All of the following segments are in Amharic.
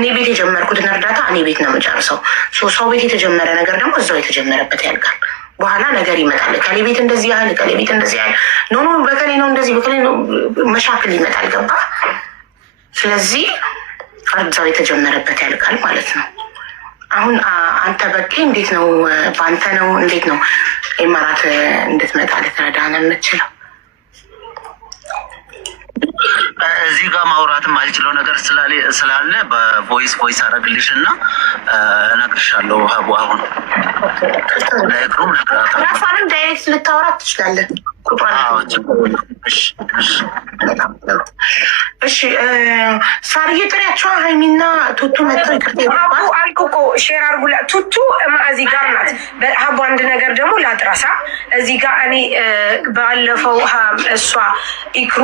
እኔ ቤት የጀመርኩትን እርዳታ እኔ ቤት ነው የምጨርሰው። ሰው ቤት የተጀመረ ነገር ደግሞ እዛው የተጀመረበት ያልቃል። በኋላ ነገር ይመጣል። ከሌ ቤት እንደዚህ ያህል ከሌ ቤት እንደዚህ ያህል ኖ በከሌ ነው እንደዚህ በከሌ ነው መሻክል ይመጣል። ገባ? ስለዚህ እዛው የተጀመረበት ያልቃል ማለት ነው። አሁን አንተ በቂ እንዴት ነው? በአንተ ነው እንዴት ነው ኢማራት እንድትመጣ ልትረዳን የምትችለው? እዚህ ጋር ማውራትም አልችለው ነገር ስላለ በቮይስ አረግልሽ እና እነግርሻለሁ። ሀቡ አሁን ለእግሩም ራሷንም ዳይሬክት ልታወራት ትችላለን። እሺ ሳርዬ ጥሪያቸው ሀይሚና ቱቱ መጥተው ሀቡ አልኩ እኮ ሼር አርጉላ ቱቱ እዚህ ጋር ናት። ሀቡ አንድ ነገር ደግሞ ላጥራሳ እዚህ ጋር እኔ ባለፈው እሷ ኢክሩ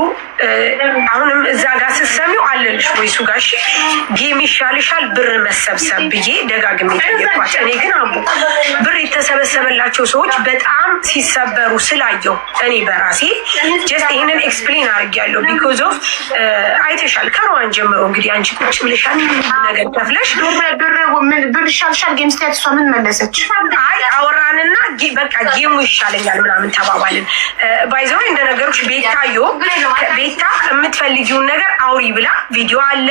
አሁንም እዛ ጋር ስትሰሚው አለልሽ ወይሱ ጋር እሺ ጌም ይሻልሻል ብር መሰብሰብ ብዬ ደጋግሜ ጠየኳት። እኔ ግን ሀቡ ብር የተሰበሰበላቸው ሰዎች በጣም ሲሰበሩ ስላየው እኔ በራሴ ጀስት ይህንን ኤክስፕሌን አድርጌያለሁ። ቢኮዝ ኦፍ አይተሻል ከረዋን ጀምሮ እንግዲህ አንቺ ቁጭ ብለሻል ነገር ከፍለሽ ብር ይሻልሻል ጌም ስታያት እሷ ምን መለሰች? አይ አወራንና በቃ ጌሙ ይሻለኛል ምናምን ተባባልን። ባይዘው እንደነገሮች ቤታዮ ቤታ የምትፈልጊውን ነገር አውሪ ብላ ቪዲዮ አለ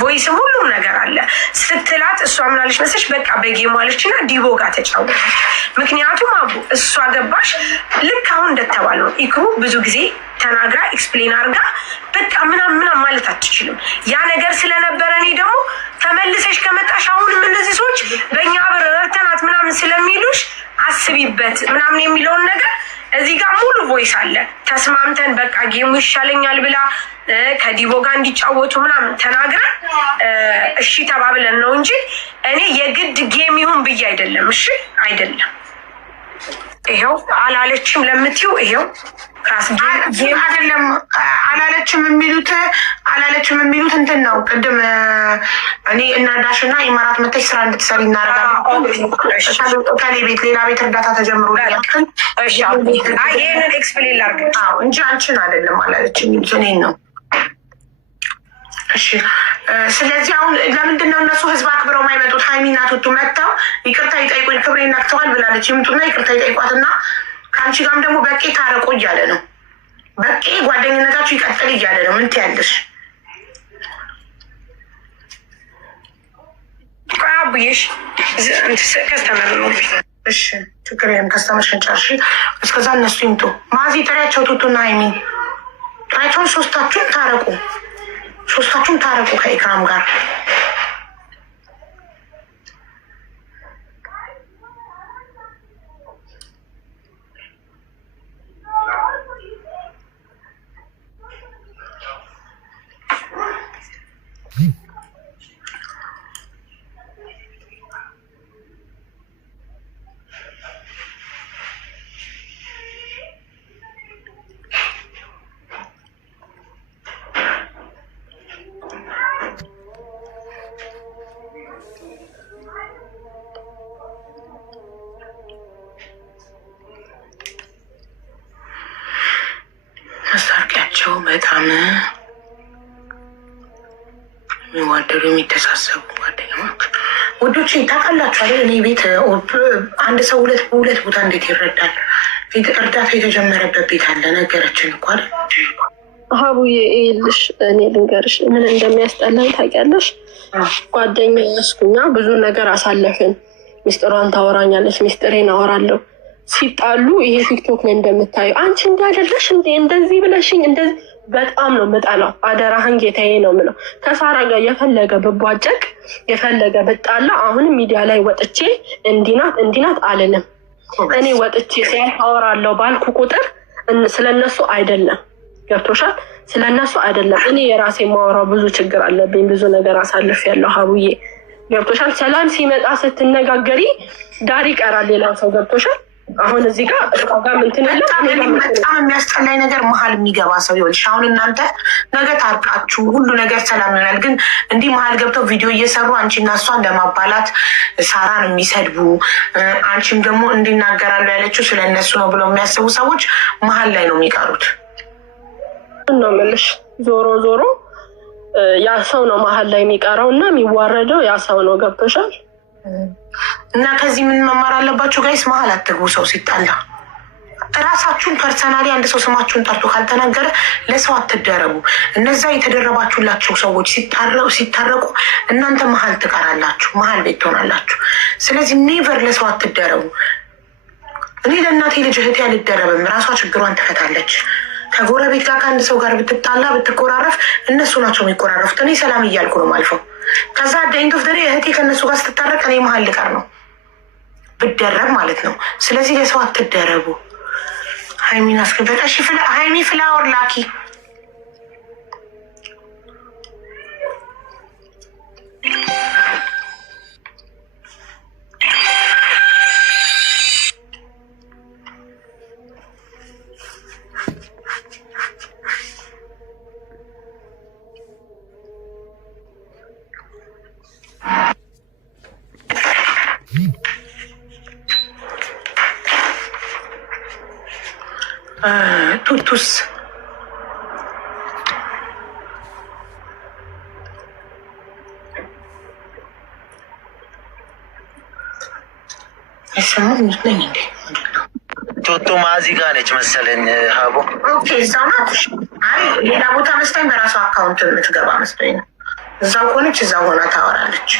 ቮይስም ሁሉም ነገር አለ ስትላት እሷ ምናለች መሰለሽ በቃ በጌሙ አለችና ዲቦ ጋር ተጫወተች። ምክንያቱም አቡ እሷ ገባሽ ልክ አሁን እንደተባለው ኢክሩ ብዙ ጊዜ ተናግራ ኤክስፕሌን አድርጋ በቃ ምናምን ማለት አትችልም። ያ ነገር ስለነበረ እኔ ደግሞ ተመልሰሽ ከመጣሽ አሁንም እነዚህ ሰዎች በእኛ ብር ረድተናት ምናምን ስለሚሉሽ አስቢበት ምናምን የሚለውን ነገር እዚህ ጋር ሙሉ ቮይስ አለ። ተስማምተን በቃ ጌሙ ይሻለኛል ብላ ከዲቦ ጋር እንዲጫወቱ ምናምን ተናግረን እሺ ተባብለን ነው እንጂ እኔ የግድ ጌም ይሁን ብዬ አይደለም። እሺ አይደለም ይሄው አላለችም ለምትዩ ይሄው ጌም አይደለም አላለችም የሚሉት እንትን ነው። ቅድም እኔ እናዳሽና ኢማራት መተሽ ስራ እንድትሰሪ እናደርጋለን። ከሌ ቤት ሌላ ቤት እርዳታ ተጀምሮ ይህንን ኤክስፕሌን ላድርግ እንጂ አንቺን አይደለም አላለችም እኔን ነው። እሺ ስለዚህ አሁን ለምንድን ነው እነሱ ህዝብ አክብረው የማይመጡት? ሀይሚና ቱቱ መጥተው ይቅርታ ይጠይቁኝ ክብሬን ነክተዋል ብላለች። ይምጡና ይቅርታ ይጠይቋትና ከአንቺ ጋርም ደግሞ በቄ ታረቁ እያለ ነው። በቄ ጓደኝነታችሁ ይቀጥል እያለ ነው። ምን ትያለሽ? አቡዬሽ ከስተመር ነው። እሺ ችግር የለም ከስተመርሽን ጨርሺ። እስከዛ እነሱ ይምጡ። ማዚ ጥሪያቸው ቱቱና ሀይሚን ጥሪያቸውን ሶስታችሁም ታረቁ ከኢክራም ጋር ማስታርቂያቸው በጣም የሚዋደዱ የሚተሳሰቡ ጓደኛሞች ውዶች ታውቃላችሁ። እኔ ቤት አንድ ሰው ሁለት ቦታ እንዴት ይረዳል? እርዳታ የተጀመረበት ቤት አለ። ነገረችን እኮ አይደል ሀቡዬ ይልሽ እኔ ልንገርሽ ምን እንደሚያስጠላኝ ታውቂያለሽ? ጓደኛ ያስኩኛ ብዙ ነገር አሳለፍን። ሚስጥሯን ታወራኛለች፣ ሚስጥሬን አወራለሁ። ሲጣሉ ይሄ ቲክቶክ ላይ እንደምታዩ አንቺ እንዳይደለሽ እንደዚህ ብለሽኝ እንደዚህ በጣም ነው የምጠላው። አደራህን ጌታዬ ነው የምለው። ከሳራ ጋር የፈለገ ብቧጨቅ የፈለገ ብጣላ አሁንም ሚዲያ ላይ ወጥቼ እንዲናት አልልም። እኔ ወጥቼ አወራለሁ ባልኩ ቁጥር ስለነሱ አይደለም። ገብቶሻል? ስለነሱ አይደለም። እኔ የራሴ ማወራው ብዙ ችግር አለብኝ። ብዙ ነገር አሳልፍ ያለው ሀቡዬ ገብቶሻል? ሰላም ሲመጣ ስትነጋገሪ ዳር ይቀራል ሌላ ሰው ገብቶሻል? አሁን እዚህ ጋር በጣም የሚያስጠላኝ ነገር መሀል የሚገባ ሰው ይኸውልሽ፣ አሁን እናንተ ነገ ታርቃችሁ ሁሉ ነገር ሰላም ይሆናል። ግን እንዲህ መሀል ገብተው ቪዲዮ እየሰሩ አንቺና እሷን ለማባላት ሳራን የሚሰድቡ አንቺም ደግሞ እንዲናገራሉ ያለችው ስለነሱ ነው ብለው የሚያስቡ ሰዎች መሀል ላይ ነው የሚቀሩት። ነው የምልሽ። ዞሮ ዞሮ ያ ሰው ነው መሀል ላይ የሚቀረው እና የሚዋረደው ያ ሰው ነው። ገብቶሻል? እና ከዚህ ምን መማር አለባችሁ ጋይስ? መሀል አትግቡ። ሰው ሲጣላ ራሳችሁን ፐርሰናሊ አንድ ሰው ስማችሁን ጠርቶ ካልተናገረ ለሰው አትደረቡ። እነዛ የተደረባችሁላቸው ሰዎች ሲታረቁ እናንተ መሀል ትቀራላችሁ፣ መሀል ቤት ትሆናላችሁ። ስለዚህ ኔቨር ለሰው አትደረቡ። እኔ ለእናቴ ልጅ እህቴ አልደረብም። ራሷ ችግሯን ትፈታለች። ከጎረቤት ጋር ከአንድ ሰው ጋር ብትጣላ ብትቆራረፍ እነሱ ናቸው የሚቆራረፉት። እኔ ሰላም እያልኩ ነው ማልፈው። ከዛ ደይንቶፍ ደ እህቴ ከእነሱ ጋር ስትታረቅ እኔ መሀል ልቀር ነው ብደረብ ማለት ነው። ስለዚህ ለሰው አትደረቡ። ሀይሚን አስገበጣ። እሺ ሀይሚ ፍላወር ላኪ። ቱቱስ ቱቱ ማዚ ጋር ነች መሰለኝ። ሀቦ ኦኬ፣ እዛው ናት። አይ ሌላ ቦታ መስለኝ በራሷ አካውንት የምትገባ መስለኝ ነው። እዛው ሆነች፣ እዛው ሆና ታወራለች።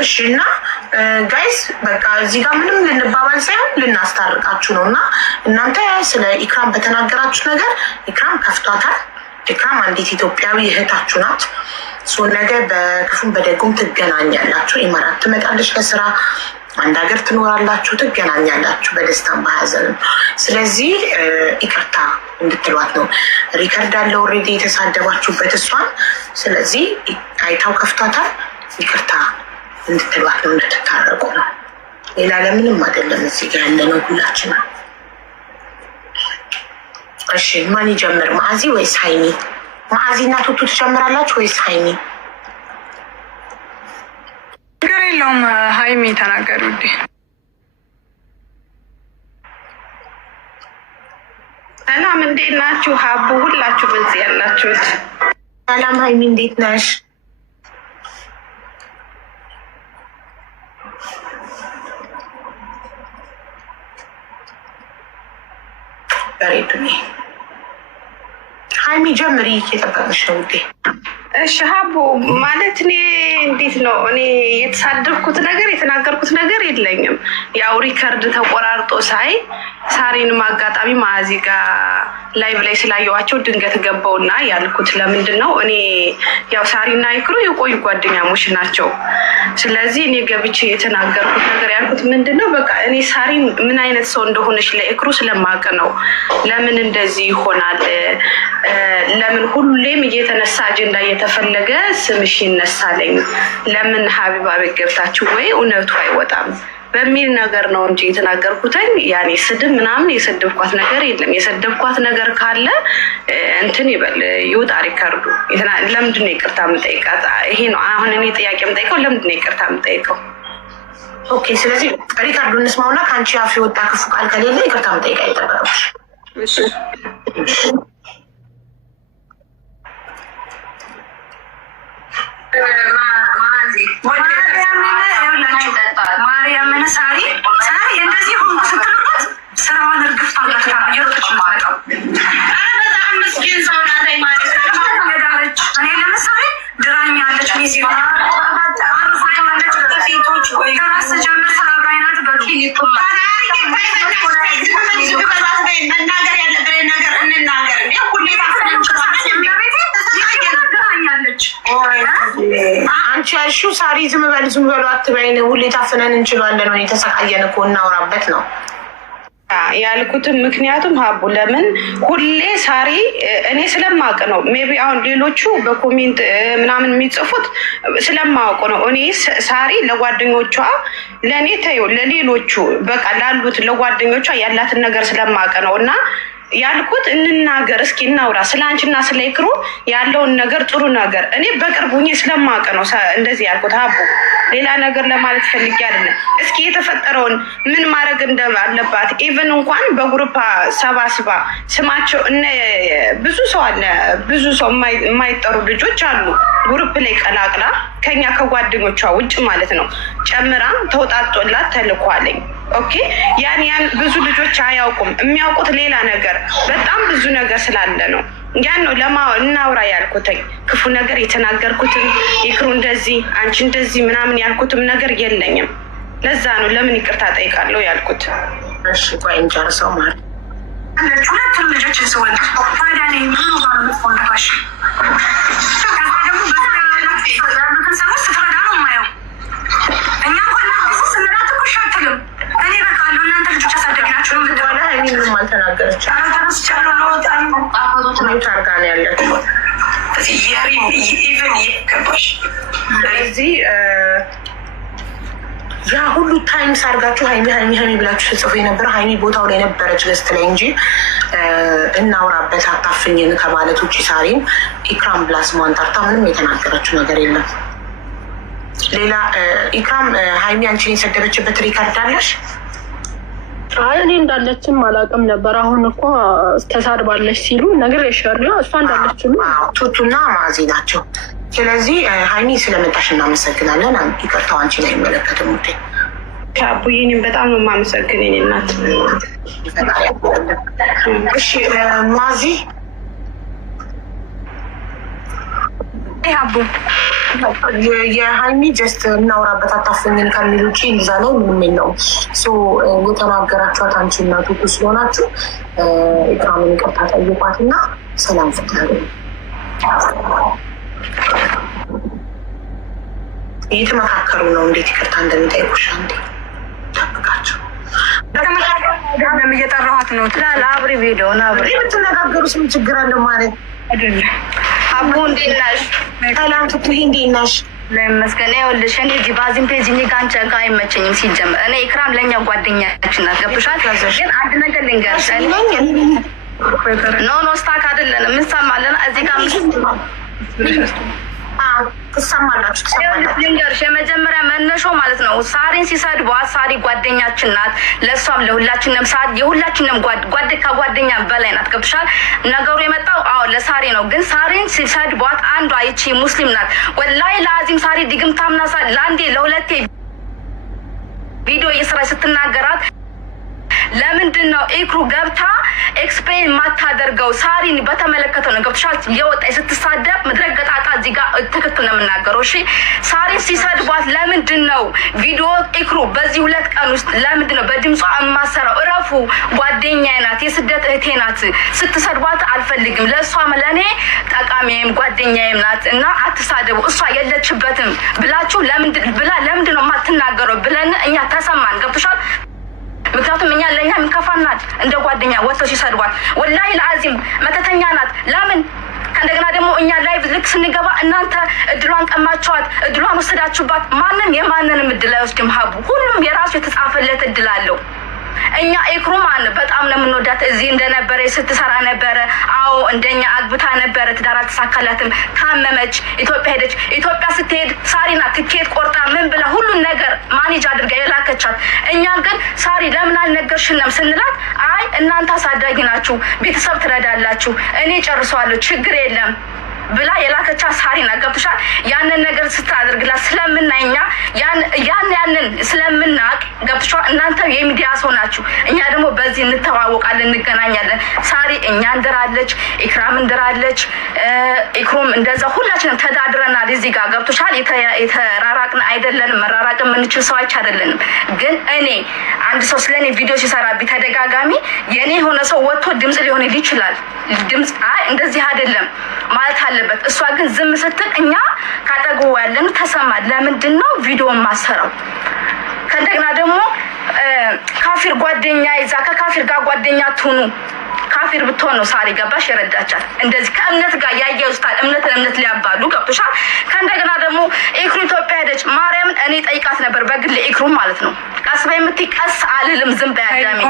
እሺ እና ጋይስ በቃ እዚህ ጋር ምንም ልንባባል ሳይሆን ልናስታርቃችሁ ነው። እና እናንተ ስለ ኢክራም በተናገራችሁ ነገር ኢክራም ከፍቷታል። ኢክራም አንዲት ኢትዮጵያዊ እህታችሁ ናት። ነገ በክፉም በደጉም ትገናኛላችሁ። ኢማራት ትመጣለች ለስራ፣ አንድ ሀገር ትኖራላችሁ፣ ትገናኛላችሁ በደስታም በሀዘንም። ስለዚህ ይቅርታ እንድትሏት ነው። ሪከርድ አለ ኦልሬዲ የተሳደባችሁበት እሷን። ስለዚህ አይታው ከፍቷታል። ይቅርታ እንድትሏት ነው፣ እንድትታረቁ ነው። ሌላ ለምንም አይደለም። እዚህ ጋር ያለ ነው ሁላችንም። እሺ ማን ይጀምር? ማዕዚ ወይስ ሀይሚ? ማዕዚ እና ቱቱ ትጀምራላችሁ ወይስ ሀይሚ? ችግር የለውም። ሀይሚ ተናገሪ ውዴ። ሰላም እንዴት ናችሁ? ሀቡ ሁላችሁ በዚህ ያላችሁት ሰላም። ሀይሚ እንዴት ነሽ? ሀይሚ ጀምሪ፣ እየጠበቅሽ ነው ውዴ። እሺ ሀቡ ማለት እኔ እንዴት ነው እኔ የተሳደብኩት ነገር የተናገርኩት ነገር የለኝም። ያው ሪከርድ ተቆራርጦ ሳይ ሳሪንም አጋጣሚ ማዚ ጋር ላይቭ ላይ ስላየዋቸው ድንገት ገባውና ያልኩት ለምንድን ነው እኔ ያው ሳሪና ይክሩ የቆዩ ጓደኛሞች ናቸው። ስለዚህ እኔ ገብቼ የተናገርኩት ነገር ያልኩት ምንድን ነው በቃ እኔ ሳሪን ምን አይነት ሰው እንደሆነች ለይክሩ ስለማውቅ ነው። ለምን እንደዚህ ይሆናል? ለምን ሁሌም እየተነሳ አጀንዳ እየተፈለገ ስምሽ ይነሳለኝ? ለምን ሀቢባ ቤት ገብታችሁ ወይ እውነቱ አይወጣም በሚል ነገር ነው እንጂ የተናገርኩትኝ። ያኔ ስድብ ምናምን የሰደብኳት ነገር የለም። የሰደብኳት ነገር ካለ እንትን ይበል ይውጣ ሪከርዱ። ለምንድን ነው ይቅርታ የምጠይቃት? ይሄ ነው አሁን እኔ ጥያቄ የምጠይቀው፣ ለምንድን ነው ይቅርታ የምጠይቀው? ኦኬ፣ ስለዚህ ሪከርዱ እንስማውና ከአንቺ አፍ የወጣ ክፉ ቃል ከሌለ ይቅርታ የምጠይቃ ይጠበቅብሽ። ማርያምን ሳሪ እንደዚህ ሆኑ ስትልበት ስራዋን እርግፍታ እየሮጠች ማለው በጣም ምስኪን ሰው ናት። ዳረች እኔ ለምሳሌ ድራኛለች ሚዜ አርፋለች በሴቶች ወይ ከራስ ጀምር ስራ ባይናት መናገር ያለብን ነገር እንናገር። ሁሌ አንቺ ያልሺው ሳሪ ዝም በሉ አትበይን። ሁሌ ታፍነን እንችላለን ወይ ተሰቃየን እኮ እናውራበት ነው ያልኩትም። ምክንያቱም ሀቡ ለምን ሁሌ ሳሪ እኔ ስለማውቅ ነው። ሜቢ አሁን ሌሎቹ በኮሜንት ምናምን የሚጽፉት ስለማውቅ ነው። እኔ ሳሪ ለጓደኞቿ ለእኔ ተይው ለሌሎቹ በቃ ላሉት ለጓደኞቿ ያላትን ነገር ስለማውቅ ነው። እና ያልኩት እንናገር እስኪ እናውራ ስለ አንቺና ስለ ይክሩ ያለውን ነገር ጥሩ ነገር እኔ በቅርቡ እኔ ስለማውቅ ነው እንደዚህ ያልኩት ሀቡ። ሌላ ነገር ለማለት ፈልጌ አይደለም። እስኪ የተፈጠረውን ምን ማድረግ እንዳለባት ኢቨን እንኳን በግሩፕ ሰባስባ ስማቸው ብዙ ሰው አለ፣ ብዙ ሰው የማይጠሩ ልጆች አሉ። ግሩፕ ላይ ቀላቅላ ከኛ ከጓደኞቿ ውጭ ማለት ነው ጨምራ ተውጣጦላት ተልኳለኝ። ኦኬ ያን ብዙ ልጆች አያውቁም። የሚያውቁት ሌላ ነገር በጣም ብዙ ነገር ስላለ ነው። ያን ነው እናውራ ያልኩትኝ። ክፉ ነገር የተናገርኩትም ይክሩ እንደዚህ አንቺ እንደዚህ ምናምን ያልኩትም ነገር የለኝም። ለዛ ነው ለምን ይቅርታ ጠይቃለሁ ያልኩት። እሺ ቆይ እንጨርሰው ማለት ሁለቱም ልጆች ስወልድ ታዲያ እኔ ምኑ ጋር ነው የምትወልደው? ከዛ ደግሞ ያሉትን ሰዎች ስትረዳ ነው የማየው። እኛ ጊዜ ስንላት እኮ እሺ አትልም። እኔ በቃ አለው እናንተ ልጆች አሳደግናቸው ነው ምትባለ እኔ ምንም አልተናገረች ተረስቻለሁ ለወጣኝ ታርጋ ነው ያለችው። የሪም ኢቨን ይገባሽ ስለዚህ ያ ሁሉ ታይም ሳርጋችሁ ሀይሚ ብላችሁ ስጽፉ የነበረ ሀይሚ ቦታው ላይ ነበረች ገስት ላይ እንጂ እናውራበት አታፍኝን ከማለት ውጭ ሳሪም ኢክራም ብላ ስሟን ጠርታ ምንም የተናገረችው ነገር የለም። ሌላ ኢክራም ሀይሚ አንቺን የሰደበችበት ሪካርድ አለሽ? አይ እኔ እንዳለችም አላውቅም ነበር። አሁን እኮ ተሳድባለች ሲሉ ነግሬሻለሁ። እሷ እንዳለች ቱቱና ማዚ ናቸው። ስለዚህ ሀይሚ ስለመጣሽ እናመሰግናለን። ይቅርታው አንቺን አይመለከትም። ውዴ አቡዬ እኔም በጣም ነው የማመሰግን የእኔ እናት። እሺ ማዚ አቡ የሀይሚ ጀስት እናውራበት አታፍኝን ከሚል ውጭ እዛ ላይ ምንም የለውም። የተናገራችኋት አንቺ እና ቱቱ ስለሆናችሁ ኢክራምን ይቅርታ ጠይቋትና ሰላም ፍትሀ እየተመካከሩ ነው። እንዴት ይቅርታ እንደሚጠይቁሽ አንዴ ጠብቃቸው። እየጠራኋት ነው ትላል። አብሪ ቪዲዮን አብሪ የምትነጋገሩ ስም ችግር አለው ማለት አይደለም። አቡ እንዴት ነሽ? ሰላም ቱቱዬ እንዴት ነሽ? ለመስገን ይኸውልሽ እኔ እዚህ ባዚም ፔጅ እኔ ከአንቺ ጋር አይመቸኝም። ሲጀምር እኔ ኢክራም ለእኛ ጓደኛችን ናት። ገብቶሻል? ግን አንድ ነገር ልንገርሽ። ኖ ስታክ አይደለንም እንሰማለን። እዚህ ጋር ትሰማላችሁ። ልንገርሽ የመጀመሪያ መነሾ ማለት ነው ሳሪን ሲሰድቧት፣ ሳሪ ጓደኛችን ናት። ለእሷም ለሁላችንም የሁላችንም ከጓደኛ በላይ ናት። ገብቶሻል? ነገሩ የመጣው ለሳሪ ነው። ግን ሳሪን ሲሰድቧት አንዷ ይቺ ሙስሊም ናት። ወላሂ ለአዚም ሳሪ ዲግም ታምናሳ ለአንዴ ለሁለቴ ቪዲዮ እየሰራች ስትናገራት ለምንድን ነው ኢክሩ ገብታ ኤክስፕሌን ማታደርገው? ሳሪን በተመለከተ ነው። ገብቶሻል? የወጣች ስትሳደብ ምድረግ ገጣጣ እዚህ ጋር ትክክል ነው የምናገረው። እሺ ሳሪን ሲሰድቧት ለምንድን ነው ቪዲዮ ኢክሩ በዚህ 2 ቀን ውስጥ ለምንድን ነው በድምጿ የማሰራው? እረፉ፣ ጓደኛዬ ናት፣ የስደት እህቴ ናት። ስትሰድቧት አልፈልግም። ለእሷም ለእኔ ጠቃሚም ጓደኛዬም ናት እና አትሳደቡ፣ እሷ የለችበትም ብላችሁ ለምንድን ነው የማትናገረው ብለን እኛ ተሰማን። ገብቶሻል? ምክንያቱም እኛ ለእኛ የሚከፋናት እንደ ጓደኛ ወጥተው ሲሰድቧት ወላሂ ለአዚም መተተኛ ናት። ለምን ከእንደገና ደግሞ እኛ ላይቭ ልክ ስንገባ እናንተ እድሏን ቀማችኋት፣ እድሏን ወሰዳችሁባት። ማንም የማንንም እድል አይወስድም። ሀቡ ሁሉም የራሱ የተጻፈለት እድል አለው። እኛ ኢክሩማን በጣም ነው የምንወዳት። እዚህ እንደነበረ ስትሰራ ነበረ። አዎ እንደኛ አግብታ ነበረ። ትዳር አልተሳካላትም። ታመመች፣ ኢትዮጵያ ሄደች። ኢትዮጵያ ስትሄድ ሳሪና ትኬት ቆርጣ ምን ብላ ሁሉን ነገር ማኔጅ አድርጋ የላከቻት። እኛ ግን ሳሪ ለምን አልነገርሽንም ስንላት አይ እናንተ አሳዳጊ ናችሁ፣ ቤተሰብ ትረዳላችሁ፣ እኔ ጨርሰዋለሁ፣ ችግር የለም ብላ የላከቻ ሳሪና። ገብቶሻል? ያንን ነገር ስታደርግላት ስለምናይኛ ያንን ስለምናቅ ገብቶሻል? እናንተ የሚዲያ ሰው ናችሁ፣ እኛ ደግሞ በዚህ እንተዋወቃለን፣ እንገናኛለን። ሳሪ እኛ እንድራለች፣ ኢክራም እንድራለች፣ ኢክሩም እንደዛ ሁላችንም ተዳድረናል እዚህ ጋር። ገብቶሻል? የተራራቅን አይደለንም፣ መራራቅ የምንችል ሰዎች አይደለንም። ግን እኔ አንድ ሰው ስለኔ ቪዲዮ ሲሰራ ተደጋጋሚ የኔ የሆነ ሰው ወጥቶ ድምጽ ሊሆን ይችላል። ድምጽ አይ እንደዚህ አይደለም ማለት አለበት። እሷ ግን ዝም ስትል እኛ ካጠገቡ ያለን ተሰማል። ለምንድን ነው ቪዲዮ ማሰራው? ከእንደገና ደግሞ ካፊር ጓደኛ ይዛ ከካፊር ጋር ጓደኛ ትሁኑ። ካፊር ብትሆን ነው ሳሪ ገባሽ የረዳቻት። እንደዚህ ከእምነት ጋር ያያይዙታል። እምነት ሊያባሉ ገብቶሻል? ከእንደገና ደግሞ ኢክሩ ኢትዮጵያ ሄደች። ማርያምን እኔ ጠይቃት ነበር በግል ኢክሩ ማለት ነው። ቀስ በይ የምትይ ቀስ አልልም፣ ዝም በያዳሚ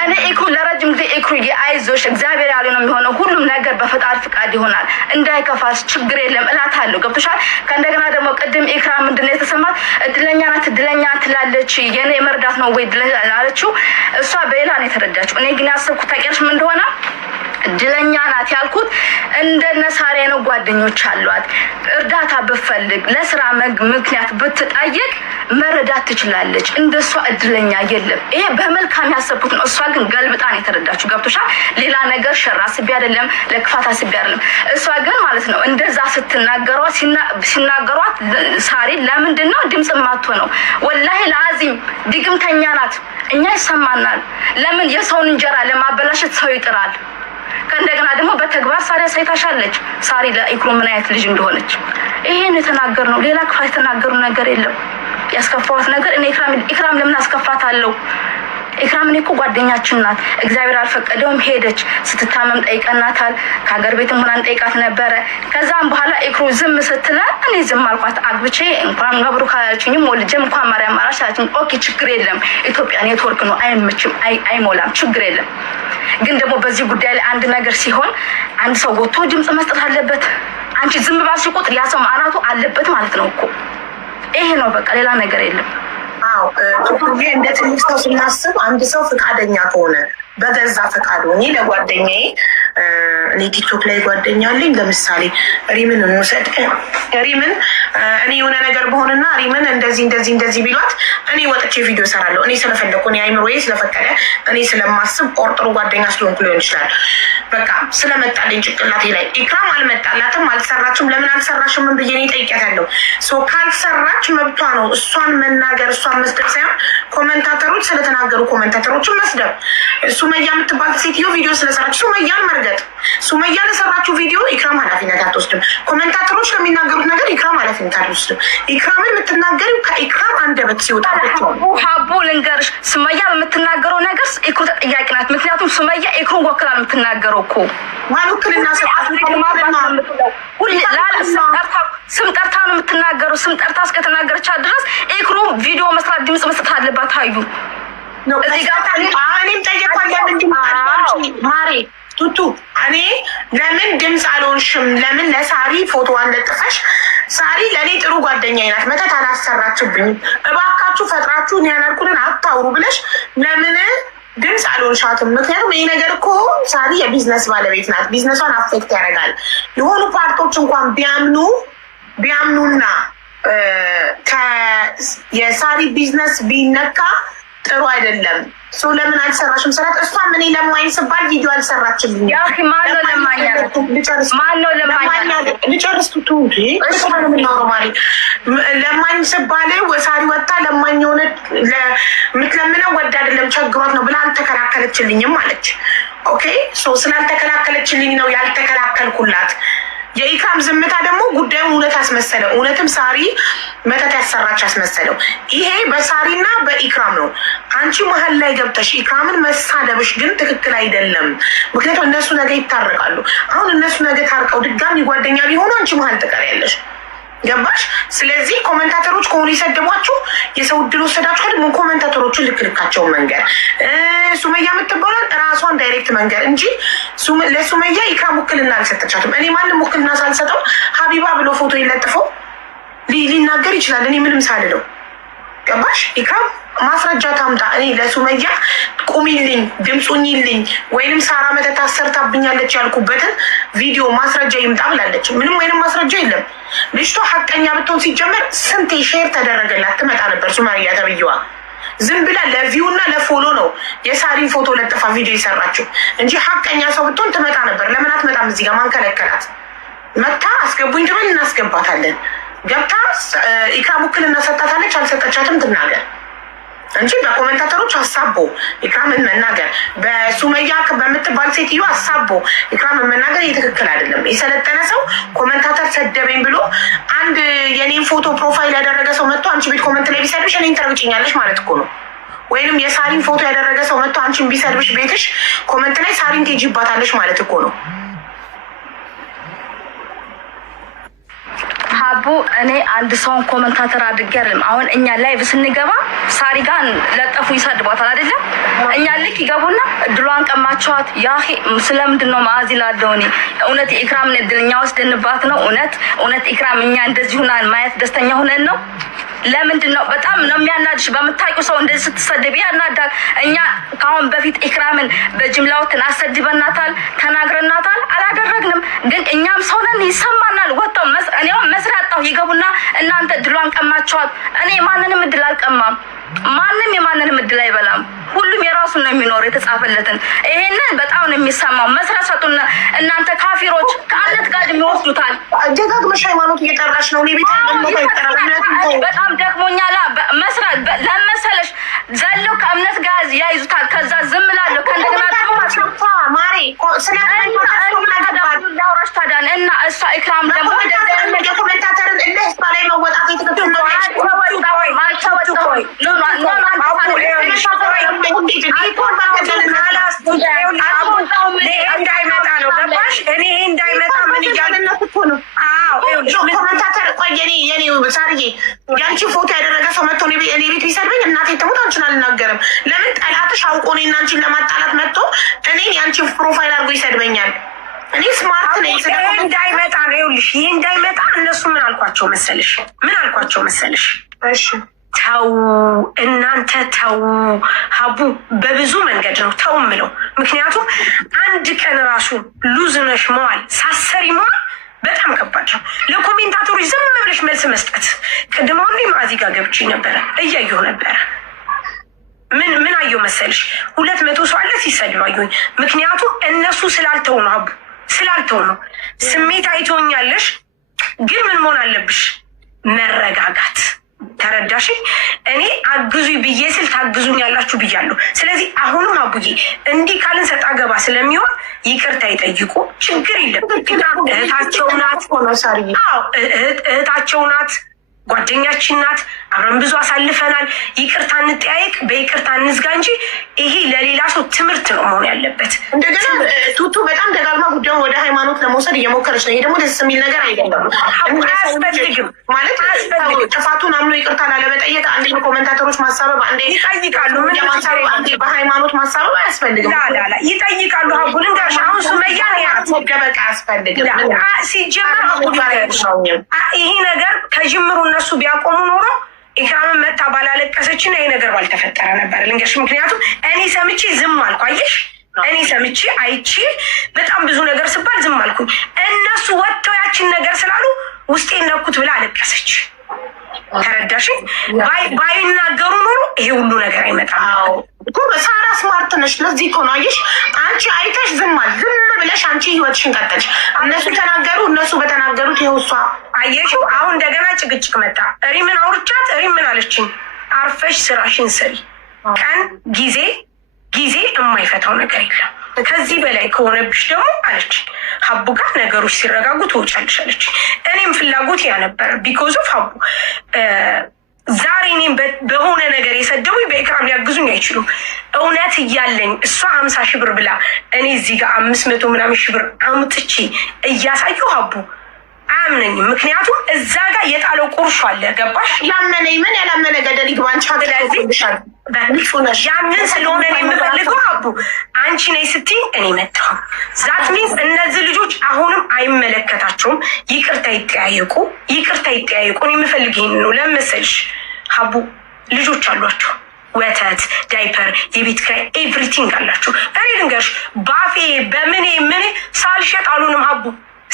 እኔ ኢክሩ ለረጅም ጊዜ ኢክሩ አይዞሽ እግዚአብሔር ያለው ነው የሚሆነው፣ ሁሉም ነገር በፈጣሪ ፍቃድ ይሆናል፣ እንዳይከፋሽ ችግር የለም እላታለሁ። ገብቶሻል? ከእንደገና ደግሞ ቅድም ኢክራ ምንድን ነው የተሰማት? እድለኛ ናት ትላለች። የኔ መርዳት ነው ወይ አለችው። እሷ በሌላ ነው የተረዳችው። እኔ ግን ያሰብኩት ታውቂያለሽ ምን እንደሆነ እድለኛ ናት ያልኩት እንደነ ሳሪ ነው። ጓደኞች አሏት። እርዳታ ብፈልግ ለስራ ምክንያት ብትጠይቅ መረዳት ትችላለች። እንደሷ እድለኛ የለም። ይሄ በመልካም ያሰብኩት ነው። እሷ ግን ገልብጣን የተረዳችሁ ገብቶሻል። ሌላ ነገር ሸራ አስቤ አይደለም፣ ለክፋት አስቤ አይደለም። እሷ ግን ማለት ነው እንደዛ ሲናገሯት ሳሪ ለምንድን ነው ድምጽ ማትሆነው? ወላሂ ለአዚም ድግምተኛ ናት። እኛ ይሰማናል። ለምን የሰውን እንጀራ ለማበላሸት ሰው ይጥራል? ከእንደገና ደግሞ በተግባር ሳሪ ሳይታሻለች። ሳሪ ለኢክሩ ምን አይነት ልጅ እንደሆነች ይሄን የተናገርነው። ሌላ ክፋት የተናገሩ ነገር የለም። ያስከፋዋት ነገር እኔ ኢክራም ለምን አስከፋታለሁ? ኢክራም እኔ እኮ ጓደኛችን ናት። እግዚአብሔር አልፈቀደውም ሄደች። ስትታመም ጠይቀናታል። ከሀገር ቤትም ሆናን ጠይቃት ነበረ። ከዛም በኋላ ኢክሩ ዝም ስትለን እኔ ዝም አልኳት። አግብቼ እንኳን ገብሩ ካላችኝም ወልጄም እንኳን ማርያም ማራሽ አላችኝ። ኦኬ ችግር የለም። ኢትዮጵያ ኔትወርክ ነው፣ አይመችም፣ አይሞላም፣ ችግር የለም። ግን ደግሞ በዚህ ጉዳይ ላይ አንድ ነገር ሲሆን አንድ ሰው ወጥቶ ድምጽ መስጠት አለበት። አንቺ ዝም ባልሽ ቁጥር ያ ሰው ማናቱ አለበት ማለት ነው እኮ። ይሄ ነው በቃ፣ ሌላ ነገር የለም። እንደ ትልቅ ሰው ስናስብ አንድ ሰው ፈቃደኛ ከሆነ በገዛ ፈቃዱ እኔ ለጓደኛዬ እኔ ቲክቶክ ላይ ጓደኛ አለኝ። ለምሳሌ ሪምን እንውሰድ። ሪምን እኔ የሆነ ነገር በሆንና ሪምን እንደዚህ ቢሏት እኔ ወጥቼ ቪዲዮ እሰራለሁ። እኔ ስለፈለኩ እኔ አይምሮዬ ስለፈቀደ እኔ ስለማስብ ጥሩ ጓደኛ ስለሆንኩ ሊሆን ይችላል። በቃ ስለመጣልኝ ጭንቅላቴ ላይ ኢክራም አልመጣላትም፣ አልሰራችም። ለምን አልሰራሽም ምን ብዬ እኔ ጠይቄያታለሁ። ካልሰራች መብቷ ነው። እሷን መናገር እሷን መስደብ ሳይሆን ኮመንታተሮች ስለተናገሩ ኮመንታተሮችን መስደብ። ሱመያ የምትባል ሴትዮ ቪዲዮ ስለሰራች ሱመያን መርገጥ። ሱመያ ለሰራችው ቪዲዮ ኢክራም ኃላፊነት አትወስድም። ኮመንታተሮች ለሚናገሩት ነገር ኢክራም ኃላፊነት አትወስድም። ኢክራምን የምትናገሪው ከኢክራም አንደበት ሲወጣ ሀቡ ልንገርሽ፣ ሱመያ የምትናገረው ነገር ኢክሩ ተጠያቂ ናት። ምክንያቱም ሱመያ ኢክሩን ወክላ የምትናገረው እኮ ዋሉክልና ስም ጠርታ ነው የምትናገረው። ስም ጠርታ እስከተናገረቻ ድረስ ኢክሩ ቪዲዮ መስራት ድምጽ መስጠት አለባት። አዩ እኔም ጠየኳት። ማሬ ቱቱ እኔ ለምን ድምፅ አልሆንሽም? ለምን ለሳሪ ፎቶዋን ለጥፈሽ? ሳሪ ለእኔ ጥሩ ጓደኛዬ ናት፣ መተት አላሰራችሁብኝም። እባካችሁ ፈጥራችሁ ያናልኩልን አታውሩ ብለሽ ለምን ድምፅ አልሆንሻትም? ምክንያቱም ይህ ነገር እኮ ሳሪ የቢዝነስ ባለቤት ናት። ቢዝነሷን አፌክት ያደርጋል። የሆኑ ፓርቶች እንኳን ቢያምኑና የሳሪ ቢዝነስ ቢነካ ጥሩ አይደለም። ሰው ለምን አልሰራሽም ስራት እሷም እኔ ለማኝ ስባል ቪዲዮ አልሰራችልኝ። ማነው ለማኝ ልጨርስ ቱቱ ለማኝ ስባል ሳሪ ወጣ ለማኝ የሆነ የምትለምነው ወድ አይደለም ቸግሯት ነው ብላ አልተከላከለችልኝም አለች። ኦኬ ስላልተከላከለችልኝ ነው ያልተከላከልኩላት። የኢክራም ዝምታ ደግሞ ጉዳዩን እውነት አስመሰለው። እውነትም ሳሪ መተት ያሰራች አስመሰለው። ይሄ በሳሪና በኢክራም ነው። አንቺ መሀል ላይ ገብተሽ ኢክራምን መሳደብሽ ግን ትክክል አይደለም። ምክንያቱም እነሱ ነገ ይታረቃሉ። አሁን እነሱ ነገ ታርቀው ድጋሚ ጓደኛ ቢሆኑ አንቺ መሀል ትቀሪያለሽ። ገባሽ? ስለዚህ ኮመንታተሮች ከሆኑ የሰደቧችሁ የሰው እድል ወሰዳችሁ። ደግሞ ኮመንታተሮቹን ልክልካቸውን መንገር፣ ሱመያ የምትባሏን ራሷን ዳይሬክት መንገር እንጂ ለሱመያ ኢክራም ውክልና አልሰጠቻትም። እኔ ማንም ውክልና ሳልሰጠው ሀቢባ ብሎ ፎቶ ይለጥፈው ሊናገር ይችላል። እኔ ምንም ሳልለው ገባሽ? ኢክራም ማስረጃ ታምጣ። እኔ ለሱመያ ቁሚልኝ፣ ድምፁኝልኝ ወይንም ሳራ መተት አሰርታብኛለች ያልኩበትን ቪዲዮ ማስረጃ ይምጣ ብላለች። ምንም ወይንም ማስረጃ የለም። ልጅቷ ሀቀኛ ብትሆን ሲጀመር ስንቴ ሼር ተደረገላት ትመጣ ነበር። ሱማያ ተብዬዋ ዝም ብላ ለቪው እና ለፎሎ ነው የሳሪን ፎቶ ለጥፋ ቪዲዮ የሰራችው እንጂ ሀቀኛ ሰው ብትሆን ትመጣ ነበር። ለምን አትመጣም? እዚህ ጋር ማን ከለከላት? መታ አስገቡኝ ትበል፣ እናስገባታለን። ገብታ ኢክራም ውክልና ሰጣታለች አልሰጠቻትም ትናገር እንጂ በኮሜንታተሮች አሳቦ ኢክራምን መናገር፣ በሱመያ በምትባል ሴትዮ አሳቦ ኢክራምን መናገር ትክክል አይደለም። የሰለጠነ ሰው ኮሜንታተር ሰደበኝ ብሎ አንድ የኔን ፎቶ ፕሮፋይል ያደረገ ሰው መጥቶ አንቺ ቤት ኮሜንት ላይ ቢሰድብሽ እኔን ትረግጭኛለሽ ማለት እኮ ነው። ወይንም የሳሪን ፎቶ ያደረገ ሰው መጥቶ አንቺን ቢሰድብሽ ቤትሽ ኮሜንት ላይ ሳሪን ትሄጂባታለሽ ማለት እኮ ነው። ሀቡ እኔ አንድ ሰውን ኮመንታተር አድርጌ አይደለም። አሁን እኛ ላይቭ ስንገባ ሳሪ ጋር ለጠፉ ይሰድቧታል አይደለም። እኛ ልክ ይገቡና እድሏን ቀማቸዋት። ያ ስለምንድን ነው ማዚ ላለው እኔ እውነት ኢክራምን እድልኛ ወስደንባት ነው? እውነት ኢክራም እኛ እንደዚህ ሁናን ማየት ደስተኛ ሁነን ነው? ለምንድን ነው በጣም ነው የሚያናድሽ? በምታውቂው ሰው እንደዚህ ስትሰደብ ያናዳል። እኛ ከአሁን በፊት ኢክራምን በጅምላውትን አሰድበናታል፣ ተናግረናታል፣ አላደረግንም። ግን እኛም ሰው ነን፣ ይሰማናል። ወጥተው እኔው መስሪያ አጣሁ ይገቡና እናንተ እድሏን ቀማቸዋል። እኔ ማንንም እድል አልቀማም። ማንም የማንንም እድል አይበላም። ሁሉም የራሱን ነው የሚኖረው የተጻፈለትን። ይሄንን በጣም ነው የሚሰማው። መስሪያ ሰጡና እናንተ ካፊሮች ከአለት ጋር የሚወስዱታል። ደጋግመሽ ሃይማኖት እየጠራሽ ነው። ቤት በጣም ደክሞኛል። መስራት ለመሰለሽ ዘለው ከእምነት ጋር ያይዙታል። ከዛ ዝም እላለሁ። ከእንደገና ማሬ ላውራሽ ታዲያ እና እሷ ኢክራም ደግሞ ኮሜንታተርን እንደ ህዝባ ላይ መወጣት የተከተል ነው። እንዳይመጣ ነው ገባሽ? እኔ እንዳይመጣ ምን እያልነት እኮ ነው። ኮሜንታተር ቆይ የኔ ሳርዬ ያንቺ ፎቶ ያደረገ ሰው መጥቶ እኔ ቤት ቢሰድበኝ እናቴ ተሞት አንቺን አልናገርም። ለምን ጠላትሽ አውቆ እኔና አንቺን ለማጣላት መጥቶ እኔን የአንቺ ፕሮፋይል አድርጎ ይሰድበኛል? እኔ ስማርት ነኝ። እንዳይመጣ ነው ይኸውልሽ፣ ይሄ እንዳይመጣ እነሱ ምን አልኳቸው መሰልሽ? እሺ ተው እናንተ ተው። ሀቡ በብዙ መንገድ ነው ተው ምለው። ምክንያቱም አንድ ቀን ራሱ ሉዝ ነሽ መዋል ሳሰሪ መዋል በጣም ከባድ ነው። ለኮሜንታተሮች ዝም ብለሽ መልስ መስጠት። ቅድም አሁን ማዚ ጋር ገብቼ ነበረ እያየሁ ነበረ። ምን አየሁ መሰልሽ? 200 ሰው አለ ሲሰድብ አየሁኝ። ምክንያቱም እነሱ ስላልተው ነው ሀቡ ስላልተው ነው። ስሜት አይተውኛለሽ። ግን ምን መሆን አለብሽ? መረጋጋት። ተረዳሽ? እኔ አግዙኝ ብዬ ስል ታግዙኝ ያላችሁ ብያለሁ። ስለዚህ አሁንም አቡዬ እንዲህ ካልን ሰጣ ገባ ስለሚሆን ይቅርታ ይጠይቁ፣ ችግር የለም። እህታቸው ናት። እህታቸው ናት፣ ጓደኛችን ናት። አብረን ብዙ አሳልፈናል። ይቅርታ እንጠያየቅ፣ በይቅርታ እንዝጋ እንጂ ይሄ ለሌላ ሰው ትምህርት ነው መሆን ያለበት። እንደገና ቱቱ በጣም ደጋግማ ጉዳዩን ወደ ሃይማኖት ለመውሰድ እየሞከረች ነው። ይሄ ደግሞ ደስ የሚል ነገር አይደለም። አያስፈልግም ማለት ጥፋቱን አምኖ ይቅርታ ላለመጠየቅ አንዴ በኮሜንታተሮች ማሳበብ፣ አንዴ ይጠይቃሉ። አንዴ በሃይማኖት ማሳበብ አያስፈልግም። ይጠይቃሉ። ሀቡን እንዳልሽ አሁን ሱመያ መደበቅ አያስፈልግም። ሲጀመር ይሄ ነገር ከጅምሩ እነሱ ቢያቆሙ ኖሮ ኢክራምን መታ ባላለቀሰችና ይሄ ነገር ባልተፈጠረ ነበር። ልንገርሽ፣ ምክንያቱም እኔ ሰምቼ ዝም አልኩ። አየሽ፣ እኔ ሰምቼ አይቼ በጣም ብዙ ነገር ስባል ዝም አልኩኝ። እነሱ ወጥተው ያችን ነገር ስላሉ ውስጤ ነኩት ብላ አለቀሰች። ተረዳሽ? ባይናገሩ ኖሮ ይሄ ሁሉ ነገር አይመጣም። ሳራ ስማርት ነሽ። ለዚህ እኮ ነው አየሽ፣ አንቺ አይተሽ ዝም ብለሽ አንቺ ህይወትሽን ቀጠልሽ። እነሱ ተናገሩ፣ እነሱ በተናገሩት ይኸው እሷ አየሽው። አሁን እንደገና ጭቅጭቅ መጣ። ሪምን አውርቻት ሪምን አለችኝ፣ አርፈሽ ስራሽን ስሪ። ቀን ጊዜ የማይፈታው ነገር የለም። ከዚህ በላይ ከሆነብሽ ደግሞ አለች ሀቡ ጋር ነገሮች ሲረጋጉ ትወጫለሽ አለች። እኔም ፍላጎት ያነበረ ቢኮዝ ኦፍ ሀቡ ዛሬ እኔም በሆነ ነገር የሰደቡ በኢክራም ሊያግዙኝ አይችሉም። እውነት እያለኝ እሷ 50 ሺህ ብር ብላ እኔ እዚህ ጋር 500 ምናምን ሺህ ብር አምጥቼ እያሳየሁ ሀቡ አያምነኝም። ምክንያቱም እዛ ጋር የጣለው ቁርሾ አለ። ገባሽ? ያመነ ይመን ያላመነ ገደል ይግባንቻ። ስለዚህ ያምን ስለሆነ ነው የምፈልገው። ሀቡ አንቺ ነይ ስትይ እኔ መጣሁ። ዛት ሚንስ እነዚህ ልጆች አሁንም አይመለከታቸውም። ይቅርታ ይጠያየቁ። እኔ የምፈልግ ይሄን ነው። ለመሰልሽ ሀቡ ልጆች አሏቸው፣ ወተት፣ ዳይፐር፣ የቤት ኪራይ ኤቭሪቲንግ አላቸው። እኔ ልንገርሽ ባፌ በምኔ ሳልሸጥ አሉንም ሀቡ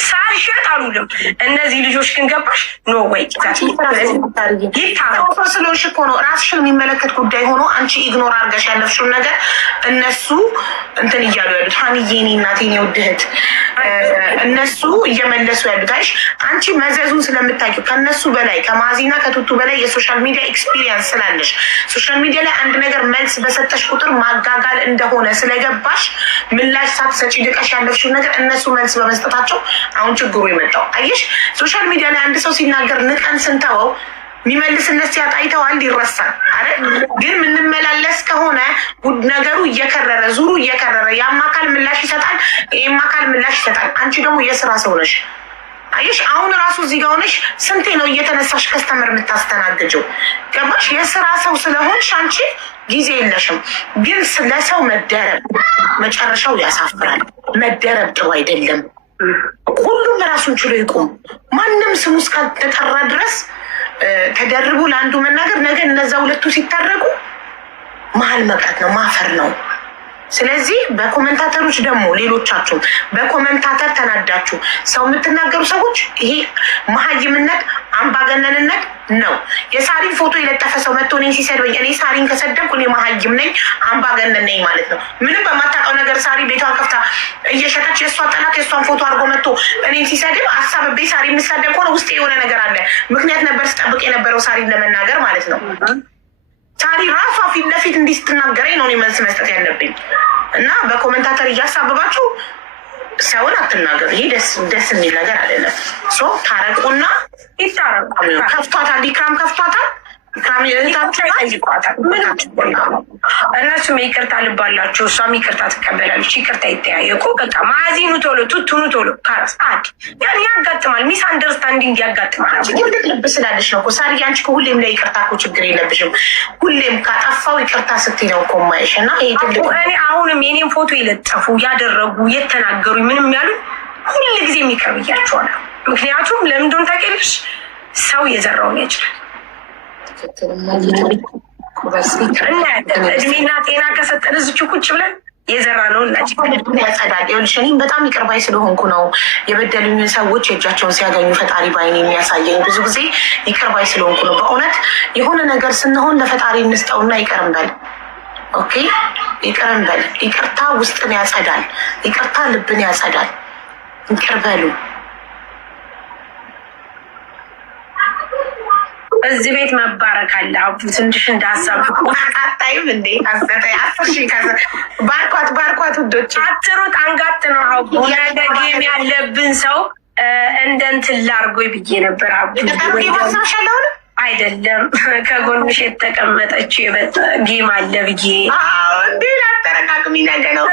ሳልሸጥ አሉልም። እነዚህ ልጆች ግን ገባሽ ኖ ወይ ስለሆንሽ እኮ ነው ራስሽን የሚመለከት ጉዳይ ሆኖ አንቺ ኢግኖር አድርገሽ ያለፍሽውን ነገር እነሱ እንትን እያሉ ያሉት ሀኒዬ፣ እኔ እናቴ፣ እኔ ውድ እህት እነሱ እየመለሱ ያሉት አይሽ አንቺ መዘዙን ስለምታውቂው ከእነሱ በላይ ከማዚና ከቱቱ በላይ የሶሻል ሚዲያ ኤክስፒሪየንስ ስላለሽ ሶሻል ሚዲያ ላይ አንድ ነገር መልስ በሰጠሽ ቁጥር ማጋጋል እንደሆነ ስለገባሽ ምላሽ ሳትሰጪ ድቀሽ ያለፍሽውን ነገር እነሱ መልስ በመስጠታቸው አሁን ችግሩ የመጣው አየሽ። ሶሻል ሚዲያ ላይ አንድ ሰው ሲናገር ንቀን ስንተወው የሚመልስለት ሲያጣ አይተዋል፣ ይረሳል። አረ ግን የምንመላለስ ከሆነ ነገሩ እየከረረ ዙሩ እየከረረ ያም አካል ምላሽ ይሰጣል፣ ይህም አካል ምላሽ ይሰጣል። አንቺ ደግሞ የስራ ሰው ነሽ። አየሽ አሁን ራሱ እዚህ ጋር ሆነሽ ስንቴ ነው እየተነሳሽ ከስተመር የምታስተናግጀው? ገባሽ? የስራ ሰው ስለሆንሽ አንቺ ጊዜ የለሽም። ግን ለሰው መደረብ መጨረሻው ያሳፍራል። መደረብ ጥሩ አይደለም። ሁሉም ራሱን ችሎ ይቁም። ማንም ስሙ እስካልተጠራ ድረስ ተደርቦ ለአንዱ መናገር ነገ እነዛ ሁለቱ ሲታረቁ መሀል መቅረት ነው፣ ማፈር ነው። ስለዚህ በኮመንታተሮች ደግሞ ሌሎቻችሁ በኮመንታተር ተናዳችሁ ሰው የምትናገሩ ሰዎች ይሄ መሀይምነት አምባገነንነት ነው። የሳሪን ፎቶ የለጠፈ ሰው መጥቶ እኔን ሲሰድበኝ እኔ ሳሪን ከሰደብኩ እኔ መሀይም ነኝ አምባገነን ነኝ ማለት ነው። ምንም በማታውቀው ነገር ሳሪ ቤቷን ከፍታ እየሸጠች የእሷ ጠላት የእሷን ፎቶ አድርጎ መጥቶ እኔን ሲሰድብ አሳብቤ ሳሪ የምሳደብ ከሆነ ውስጤ የሆነ ነገር አለ። ምክንያት ነበር ስጠብቅ የነበረው ሳሪን ለመናገር ማለት ነው። ሳሪ ራሷ ፊት ለፊት እንዲህ ስትናገረኝ ነው እኔ መልስ መስጠት ያለብኝ። እና በኮመንታተር እያሳብባችሁ ሰውን አትናገሩ። ይሄ ደስ የሚል ነገር አይደለም። ታረቁና ይታረቁ። ከፍቷታል፣ ኢክራም ከፍቷታል። ኢክራም እነሱም ይቅርታ ልባላቸው፣ እሷም ይቅርታ ትቀበላለች። ይቅርታ ይጠያየቁ። በቃ ማዚኑ ቶሎ ቱቱኑ ቶሎ ካራስ ያን ያጋጥማል። ሚስ አንደርስታንዲንግ ያጋጥማል። ትልቅ ልብ ስላለች ነው እኮ ሳሪ። አንቺ ሁሌም ላይ ይቅርታ እኮ ችግር የለብሽም። ሁሌም ካጠፋው ይቅርታ ስትይ ነው እኮ የማይሽ። እና ይሄ ትልቅ እኔ አሁንም የኔም ፎቶ የለጠፉ ያደረጉ የተናገሩ ምንም ያሉ ሁል ጊዜ የሚቀርብ እያቸዋለሁ። ምክንያቱም ለምንድን ታውቂያለሽ? ሰው የዘራውን ያጭዳል። እድሜና ጤና ከሰጠን እዚች ቁጭ ብለን የዘራ ነው ያጸዳል። ይኸውልሽ እኔም በጣም ይቅር ባይ ስለሆንኩ ነው የበደሉኝ ሰዎች የእጃቸውን ሲያገኙ ፈጣሪ ባይን የሚያሳየኝ። ብዙ ጊዜ ይቅር ባይ ስለሆንኩ ነው። በእውነት የሆነ ነገር ስንሆን ለፈጣሪ እንስጠውና ይቅር እንበል። ኦኬ ይቅር እንበል። ይቅርታ ውስጥን ያጸዳል። ይቅርታ ልብን ያጸዳል። ይቅር በሉ። እዚህ ቤት መባረክ አለ። ትንሽ እንዳሳብ አታይም እንዴ? ባርኳት ውዶች፣ አትሩጥ አንጋጥ ነው። አቡ ነገጌም ያለብን ሰው እንደ እንትን ላርጎ ብዬ ነበር። አቡ አይደለም ከጎንሽ የተቀመጠች ጌም አለ ብዬ እንዴ ላጠረቃቅሚ ነገ ነው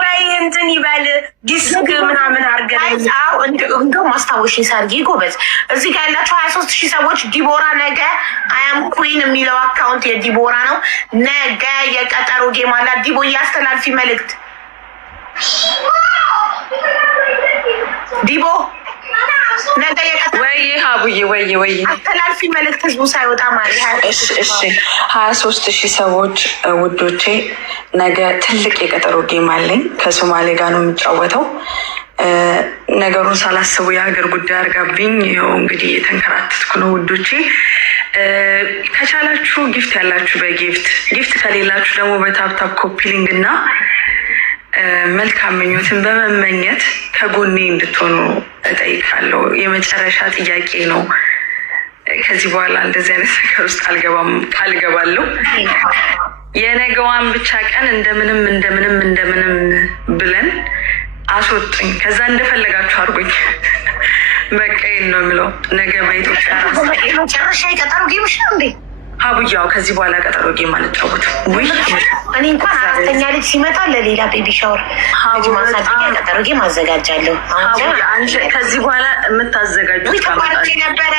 ወይ እንትን ይበል ዲስክ ምናምን አርገን እንደው ማስታወሽ ሳርጌ ጎበዝ። እዚህ ጋር ያላቸው 23,000 ሰዎች ዲቦራ ነገ አያም ኩዊን የሚለው አካውንት የዲቦራ ነው። ነገ የቀጠሮ ጌም አላት። ዲቦ እያስተላልፊ መልእክት ዲቦ ነገ የቀጠሮ ወይ ሀቡዬ ወይ አስተላልፊ መልእክት ህዝቡ ሳይወጣ ማለት። እሺ 23,000 ሰዎች ውዶቼ፣ ነገ ትልቅ የቀጠሮ ጌም አለኝ። ከሶማሌ ጋር ነው የሚጫወተው። ነገሩን ሳላስቡ የሀገር ጉዳይ አርጋብኝ ይኸው እንግዲህ የተንከራተትኩ ነው ውዶቼ። ከቻላችሁ ጊፍት ያላችሁ ጊፍት ከሌላችሁ ደግሞ በታፕታፕ ኮፒሊንግ እና መልካም ምኞትን በመመኘት ከጎኔ እንድትሆኑ እጠይቃለሁ። የመጨረሻ ጥያቄ ነው። ከዚህ በኋላ እንደዚህ አይነት ነገር ውስጥ አልገባም፣ ቃል እገባለሁ። የነገዋን ብቻ ቀን እንደምንም ብለን አስወጡኝ። ከዛ እንደፈለጋችሁ አድርጎኝ። በቃ ነው የምለው። ነገ በኢትዮጵያ መጨረሻ የቀጠሮ ጌምሽ ነው እንዴ? ሀቡያው ከዚህ በኋላ ቀጠሮ ጌም አልጫወትም። እኔ እንኳን 4ኛ ልጅ ሲመጣ ለሌላ ቤቢ ሻወር ማሳደጊያ ቀጠሮ ጌም አዘጋጃለሁ። ከዚህ በኋላ የምታዘጋጁ ተቋርጬ ነበረ።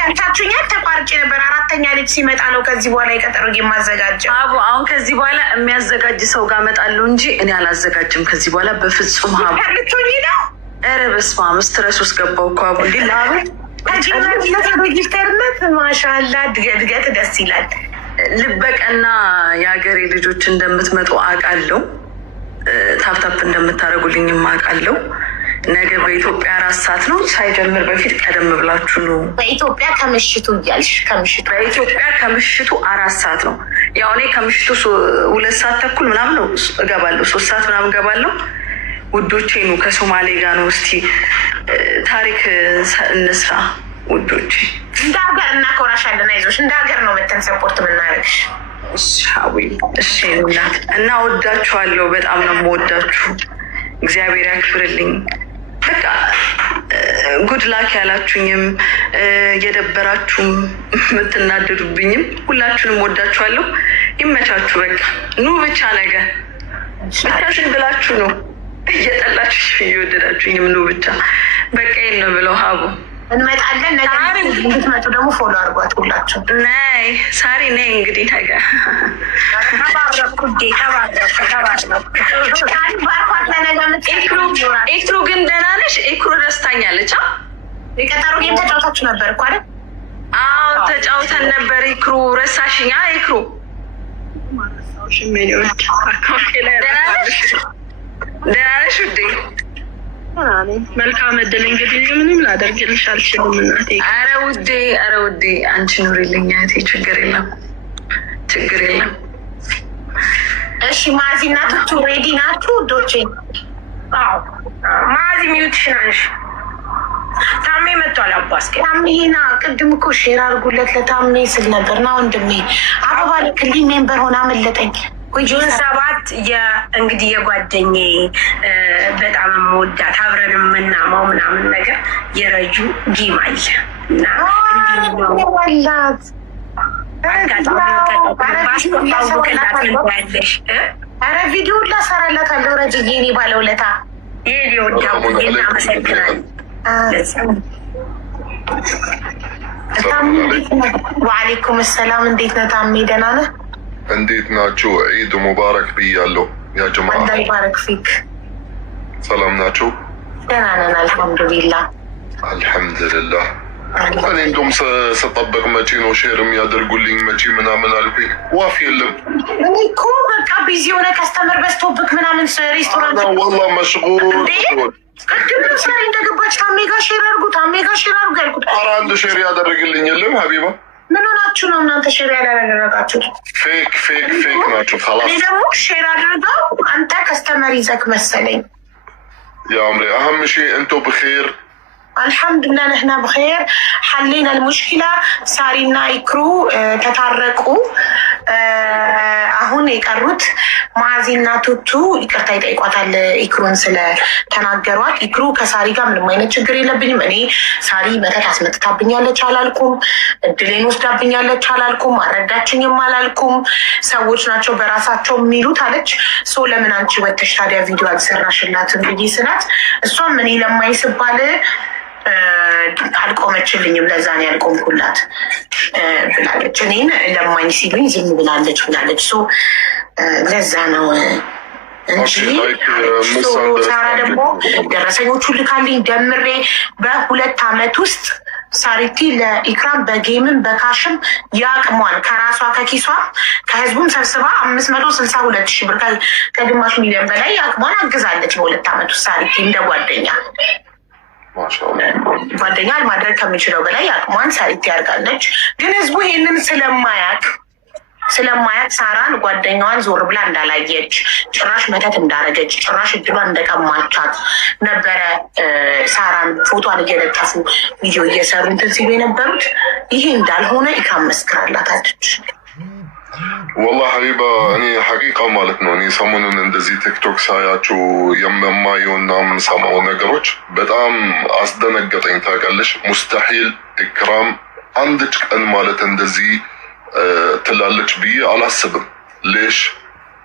ሰምታችሁኛል? ተቋርጬ ነበር። 4ኛ ልጅ ሲመጣ ነው ከዚህ በኋላ የቀጠሮ ጌም ማዘጋጀው። አሁን ከዚህ በኋላ የሚያዘጋጅ ሰው ጋር እመጣለሁ እንጂ እኔ አላዘጋጅም ከዚህ በኋላ በፍጹም። ልትሆኚ ነው? ኧረ በስመ አብ ስትረስ ውስጥ ገባሁ እኮ አቡ እንዲ ጊፍተርነት ማሻላ እድገት ደስ ይላል። ልበቀና የሀገሬ ልጆች እንደምትመጡ አውቃለሁ። ታፕታፕ እንደምታደርጉልኝም አውቃለሁ። ነገ በኢትዮጵያ 4 ሰዓት ነው። ሳይጀምር በፊት ቀደም ብላችሁ ነው። በኢትዮጵያ ከምሽቱ እያልሽ በኢትዮጵያ ከምሽቱ 4 ሰዓት ነው። ያው እኔ ከምሽቱ 2 ሰዓት ተኩል ምናምን ነው እገባለሁ። 3 ሰዓት ምናምን እገባለሁ። ውዶቼ ነው ከሶማሌ ጋር ነው። እስቲ ታሪክ እንስራ ውዶቼ። እንደ ሀገር እናኮራሻለን። አይዞሽ፣ እንደ ሀገር ነው መተን ሰፖርት ምናደርግሽ። እሺ እናት እና ወዳችኋለሁ። በጣም ነው የምወዳችሁ። እግዚአብሔር ያክብርልኝ። በቃ ጉድ ላክ ያላችሁኝም የደበራችሁም የምትናደዱብኝም ሁላችሁንም ወዳችኋለሁ። ይመቻችሁ። በቃ ኑ ብቻ ነገር ብቻ ዝም ብላችሁ ነው እየጠላችሁ እየወደዳችሁኝም ኑ ብቻ በቃ ይል ነው ብለው ሀቡ እንመጣለን። ነገር እንድትመጡ ደግሞ ፎሎ አድርጓት ሁላችሁ። ነይ ሳሪ ነይ እንግዲህ ነገ ኤክሩ ግን ደህና ነሽ? ኤክሩ ደስታኛለች። የቀጠሮ ጌም ተጫውታችሁ ነበር እኮ አይደል? አዎ ተጫውተን ነበር። ይክሩ ረሳሽኛ? ይክሩ ደህና ነሽ ውዴ? መልካም እድል። እንግዲህ ምንም ላደርግልሽ አልችልም እናቴ። ኧረ ውዴ አንቺ ኑሪልኝ እህቴ። ችግር የለም ችግር የለም። እሺ ማዚ እና ቱቱ ሬዲ ናችሁ ዶቼ? ማዚ ሚዩትሽን አንሺ። ታሜ መጥቷል። አባስከ ታሜና ቅድም እኮ ሼር አድርጉለት ለታሜ ስል ነበር። ና ወንድሜ አበባ ልክልኝ ሜምበር ሆና አመለጠኝ። ጁን 7 እንግዲህ የጓደኛዬ በጣም የምወዳት አብረን የምናማው ምናምን ነገር የረጁ ጌም አለ እና ወላት ኧረ ቪዲዮ ላሰራላታለሁ። ረጅዬ እኔ ባለውለታ ይህ ሊወዳቡ እናመሰግናለን። ወአለይኩም ሰላም። እንዴት ነህ ታሜ? ደህና ነህ? እንዴት ናችሁ? ዒድ ሙባረክ ብያለሁ ያ ጀማዓ። አላህ ይባረክ ፊክ። ሰላም ናችሁ? ደህና ነን አልሐምዱሊላህ። አልሐምዱሊላህ። እኔ እንደውም ስጠበቅ መቼ ነው ሼር የሚያደርጉልኝ መቼ ምናምን አልኩኝ። ዋፍ የለም። እኔ እኮ በቃ ቢዚ የሆነ ከስተመር በዝቶብክ ምናምን ሬስቶራንት ወላሂ መሽጉል። ቅድም ሳሪ እንደገባች ታሜ ጋር ሼር አድርጉ ያልኩት። ኧረ አንድ ሼር ያደረግልኝ የለም ሀቢባ። ምን ሆናችሁ ነው እናንተ ሼር ያላደረጋችሁት? ፌክ ናቸው። እኔ ደግሞ ሼር አድርገው አንተ ከስተመር ይዘክ መሰለኝ። ያ አምሪ አህም ሺ እንቶ ብኼር አልሐምዱሊላህ ነህና ብኼር። ሐሌና ልሙሽኪላ ሳሪና ኢክሩ ተታረቁ። አሁን የቀሩት ማዚና ቱቱ ይቅርታ ይጠይቋታል ኢክሩን ስለተናገሯት። ኢክሩ ከሳሪ ጋር ምንም አይነት ችግር የለብኝም። እኔ ሳሪ መተት አስመጥታብኛለች አላልኩም። እድሌን ወስዳብኛለች አላልኩም። አረዳችኝም አላልኩም። ሰዎች ናቸው በራሳቸው የሚሉት አለች። ሶ ለምን አንቺ ወተሽ ታዲያ ቪዲዮ አልሰራሽላትም ብዬ ስላት እሷም እኔ ለማይ ስባል አልቆመችልኝም። ለዛ ነው ያልቆምኩላት ብላለች። እኔን ለማኝ ሲሉኝ ዝም ብላለች። ለዛ ነው እንጂ ሳራ ደግሞ ደረሰኞቹ ልካልኝ ደምሬ በ2 ዓመት ውስጥ ሳሪቲ ለኢክራም በጌምም በካሽም ያቅሟን ከራሷ ከኪሷ ከህዝቡም ሰብስባ 562,000 ብር ከግማሽ ሚሊዮን በላይ ያቅሟን አግዛለች በ2 ዓመት ውስጥ ሳሪቲ እንደ ጓደኛ ማድረግ ከሚችለው በላይ አቅሟን ሳሪቲ ያርጋለች። ግን ህዝቡ ይሄንን ስለማያቅ ሳራን ጓደኛዋን ዞር ብላ እንዳላየች፣ ጭራሽ መተት እንዳረገች፣ ጭራሽ እድሏን እንደቀማቻት ነበረ ሳራን ፎቶን እየለጠፉ ቪዲዮ እየሰሩ እንትን ሲሉ የነበሩት። ይሄ እንዳልሆነ ኢክራም መስክራላታለች። ወላሂ ሀቢባ እኔ ሐቂቃ ማለት ነው እኔ ሰሞኑን እንደዚህ ቲክቶክ ሳያቸው የማየውና የምሰማው ነገሮች በጣም አስደነገጠኝ። ታውቃለሽ ሙስተሒል ኢክራም አንድች ቀን ማለት እንደዚህ ትላለች ብዬ አላስብም። ሌሽ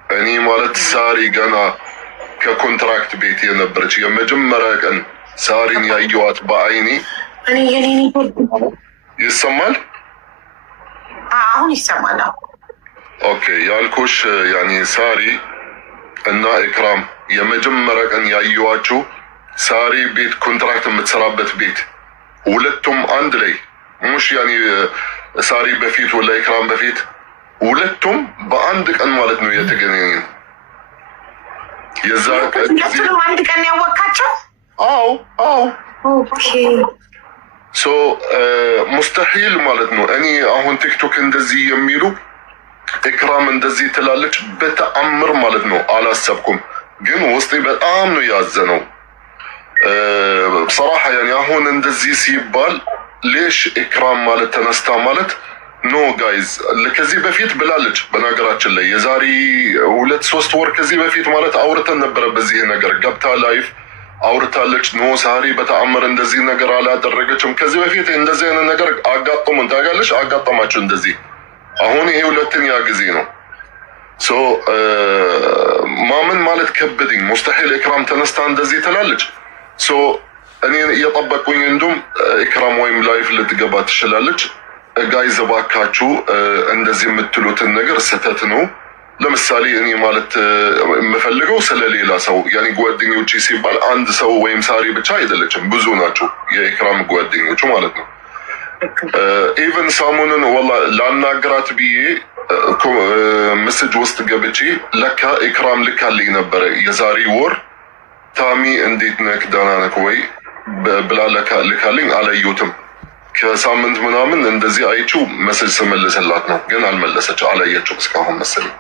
እኔ ማለት ሳሪ ገና ከኮንትራክት ቤት የነበረች የመጀመሪያ ቀን ሳሪን ያየዋት በአይኔ ይሰማል። አሁን ይሰማል። ኦኬ ያልኩሽ ያኔ ሳሪ እና ኢክራም የመጀመሪያ ቀን ያየዋቸው ሳሪ ቤት ኮንትራክት የምትሰራበት ቤት ሁለቱም አንድ ላይ ሙሽ ያኔ ሳሪ በፊት ወላ ኢክራም በፊት ሁለቱም በአንድ ቀን ማለት ነው የተገናኘን። የዛ ሁለቱም አንድ ቀን ያወቃቸው? አዎ ኦኬ ሶ ሙስተሒል ማለት ነው። እኔ አሁን ቲክቶክ እንደዚህ የሚሉ ኢክራም እንደዚህ ትላለች በተአምር ማለት ነው አላሰብኩም። ግን ውስጤ በጣም ነው ያዘነው በصراحة ያኔ አሁን እንደዚህ ሲባል ሌሽ ኢክራም ማለት ተነስታ ማለት ኖ ጋይዝ ከዚህ በፊት ብላለች። በነገራችን ላይ የዛሬ 2-3 ወር ከዚህ በፊት ማለት አውርተን ነበረ በዚህ ነገር ገብታ ላይፍ አውርታለች። ኖ ሳሪ በተአምር እንደዚህ ነገር አላደረገችም። ከዚህ በፊት እንደዚህ አይነት ነገር አጋጥሞን ታውቃለች? አጋጠማችሁ እንደዚህ? አሁን ይሄ 2ኛ ጊዜ ነው። ሶ ማመን ማለት ከበደኝ። ሙስተሒል ኢክራም ተነስታ እንደዚህ ትላለች። ሶ እኔ እየጠበቁኝ እንዱም ኢክራም ወይም ላይፍ ልትገባ ትችላለች። ጋይዝ እባካችሁ እንደዚህ የምትሉትን ነገር ስህተት ነው። ለምሳሌ እኔ ማለት የምፈልገው ስለሌላ ሰው ያኔ ጓደኞቼ ሲባል አንድ ሰው ወይም ሳሪ ብቻ አይደለችም፣ ብዙ ናቸው የኢክራም ጓደኞቹ ማለት ነው። ኢቨን ሰሞኑን ወላ ላናግራት ብዬ መስጅ ውስጥ ገብቼ ለካ ኢክራም ልካልኝ ነበረ የዛሬ ወር ታሚ እንዴት ነክ ደህና ነክ ወይ ብላ ልካልኝ አላየሁትም። ከሳምንት ምናምን እንደዚህ አይቼው መስጅ ስመልስላት ነው ግን አልመለሰች አላየችው እስካሁን መሰለኝ።